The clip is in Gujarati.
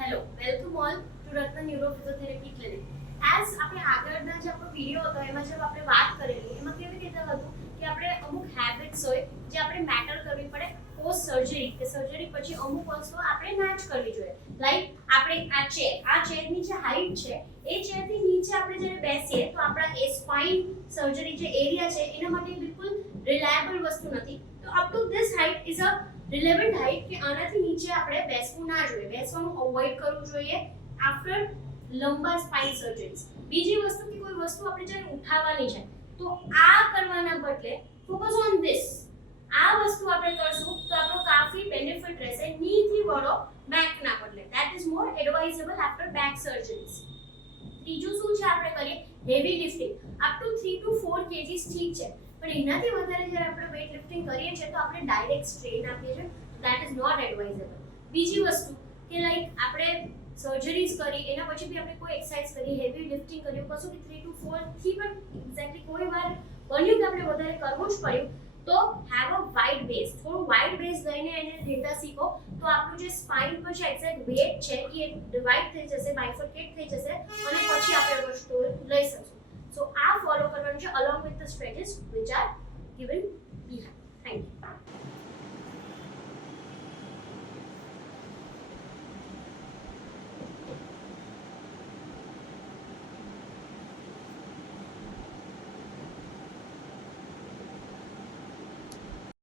હેલો વેલકમ ઓલ ટુ રત્ન ન્યુરો ફિઝિયોથેરાપી ક્લિનિક. એઝ આપણે આગળના જે આપણો વિડીયો હતો એમાં જે આપણે વાત કરેલી એમાં કેવી રીતે હતું કે આપણે અમુક હેબિટ્સ હોય જે આપણે મેટર કરવી પડે પોસ્ટ સર્જરી કે સર્જરી પછી અમુક વસ્તુઓ આપણે ના જ કરવી જોઈએ. લાઈક આપણે આ ચેરની જે હાઈટ છે એ ચેરથી નીચે આપણે જ્યારે બેસીએ તો આપણા એ સ્પાઇન સર્જરી જે એરિયા છે એના માટે બિલકુલ રિલાયબલ વસ્તુ નથી. તો up to this height is a relevant height કે આનાથી નીચે આપણે બેસવું ના જોઈએ, બેસવાનું અવોઇડ કરવું જોઈએ આફ્ટર લંબા સ્પાઇન સર્જરીઝ. બીજી વસ્તુ કે કોઈ વસ્તુ આપણે જ્યારે ઉઠાવવાની છે તો આ કરવાના બદલે ફોકસ ઓન ધીસ. આ વસ્તુ આપણે કરશું તો આપણો કાફી બેનિફિટ રહેશે નીથી વળો બેકના બદલે. That is more advisable after back surgeries. ત્રીજું શું છે આપણે કરીએ heavy lifting. Up to 3 to 4 kgs ઠીક છે, પણ એનાથી વધારે જ્યારે આપણે વેઇટ લિફ્ટિંગ કરીએ છીએ તો આપણે ડાયરેક્ટ સ્ટ્રેન આપીએ છીએ. That is not advisable. બીજી વસ્તુ કે લાઈક આપણે સર્જરીઝ કરી એના પછી બી આપણે કોઈ એક્સરસાઇઝ કરી, હેવી લિફ્ટિંગ કર્યું, કશું કે 3 to 4 થી પણ એક્ઝેક્ટલી કોઈ વાર બન્યું કે આપણે વધારે કરવું જ પડ્યું તો હેવ અ વાઇડ બેઝ. થોડું વાઇડ બેઝ લઈને એને લેતા શીખો તો આપણું જે સ્પાઇન પર છે એક્ઝેક્ટ વેટ છે એ ડિવાઇડ થઈ જશે, બાયફર્કેટ થઈ જશે અને પછી આપણે વસ્તુઓ લઈ શકશું. સો આ ફોલો કરવાનું છે along with the stretches which are given behind. Thank you.